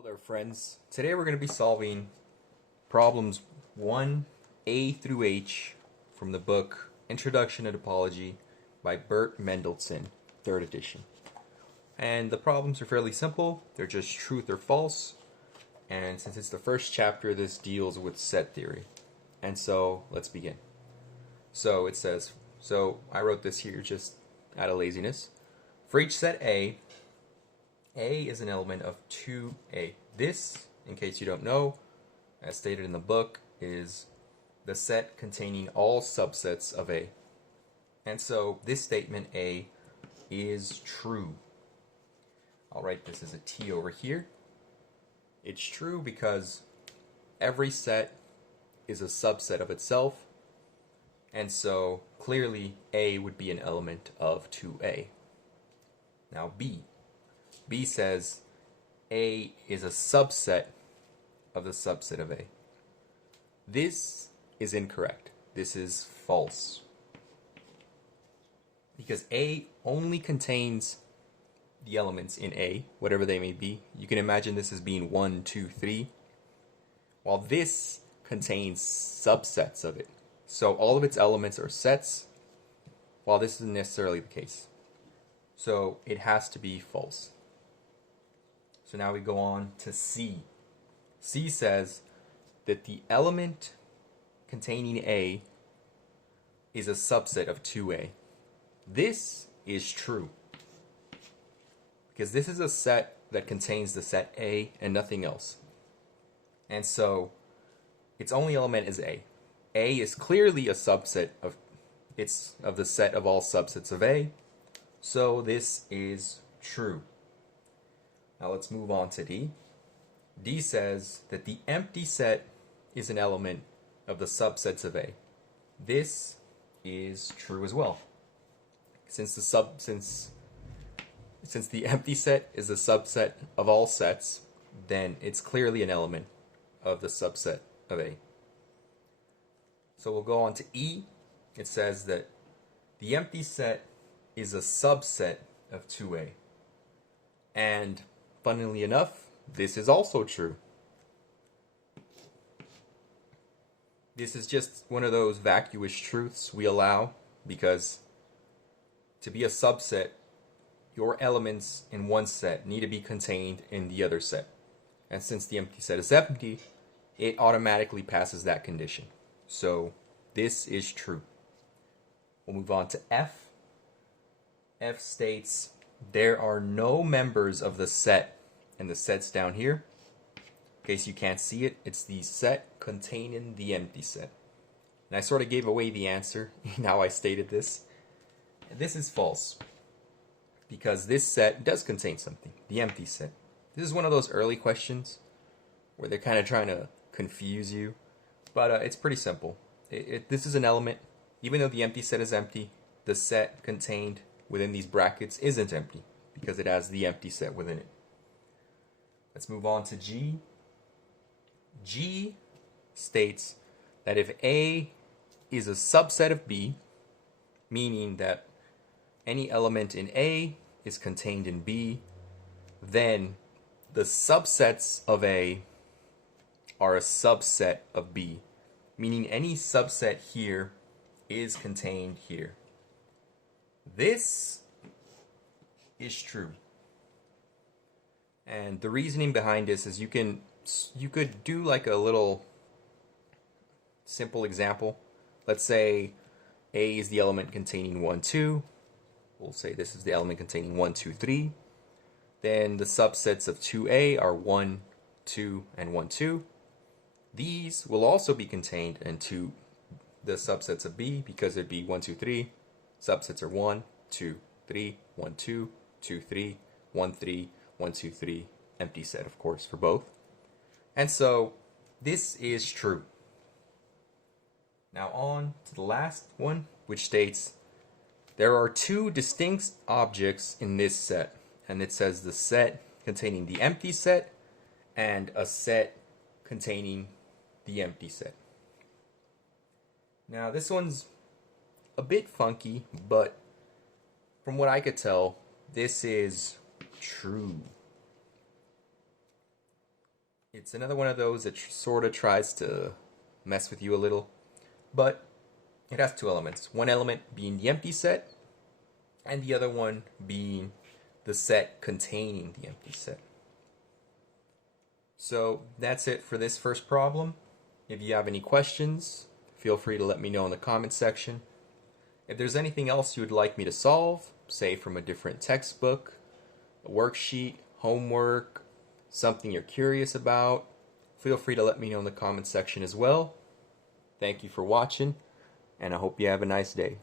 Hello there, friends. Today we're going to be solving problems 1A through H from the book Introduction to Topology by Bert Mendelson, 3rd edition. And the problems are fairly simple. They're just truth or false. And since it's the first chapter, this deals with set theory. And so, let's begin. So it says, I wrote this here just out of laziness. For each set A is an element of 2A. This, in case you don't know, as stated in the book, is the set containing all subsets of A. And so this statement A is true. I'll write this as a T over here. It's true because every set is a subset of itself, and so clearly A would be an element of 2A. Now B says A is a subset of the subset of A. This is incorrect. This is false. Because A only contains the elements in A, whatever they may be. You can imagine this as being 1, 2, 3. While this contains subsets of it. So all of its elements are sets, while this isn't necessarily the case. So it has to be false. So now we go on to C. C says that the element containing A is a subset of 2A. This is true. Because this is a set that contains the set A and nothing else. And so its only element is A. A is clearly a subset of the set of all subsets of A. So this is true. Now let's move on to D. D says that the empty set is an element of the subsets of A. This is true as well. Since the empty set is a subset of all sets, then it's clearly an element of the subset of A. So we'll go on to E. It says that the empty set is a subset of 2A. And funnily enough, this is also true. This is just one of those vacuous truths we allow because to be a subset, your elements in one set need to be contained in the other set. And since the empty set is empty, it automatically passes that condition. So this is true. We'll move on to F. F states there are no members of the set, and the set's down here. In case you can't see it, it's the set containing the empty set. And I sort of gave away the answer in how I stated this. This is false, because this set does contain something, the empty set. This is one of those early questions where they're kind of trying to confuse you, but it's pretty simple. This is an element. Even though the empty set is empty, the set contained within these brackets isn't empty because it has the empty set within it. Let's move on to G. G states that if A is a subset of B, meaning that any element in A is contained in B, then the subsets of A are a subset of B, meaning any subset here is contained here. This is true. And the reasoning behind this is you could do like a little simple example. Let's say A is the element containing 1, 2. We'll say this is the element containing 1, 2, 3. Then the subsets of 2A are 1, 2, and 1, 2. These will also be contained into the subsets of B because it'd be 1, 2, 3. Subsets are 1, 2, 3, 1, 2, 2, 3, 1, 3, 1, 2, 3. Empty set, of course, for both. And so this is true. Now on to the last one, which states there are two distinct objects in this set. And it says the set containing the empty set and a set containing the empty set. Now this one's a bit funky, but from what I could tell, this is true. It's another one of those that sort of tries to mess with you a little, but it has two elements. One element being the empty set, and the other one being the set containing the empty set. So that's it for this first problem. If you have any questions, feel free to let me know in the comment section. If there's anything else you would like me to solve, say from a different textbook, a worksheet, homework, something you're curious about, feel free to let me know in the comment section as well. Thank you for watching, and I hope you have a nice day.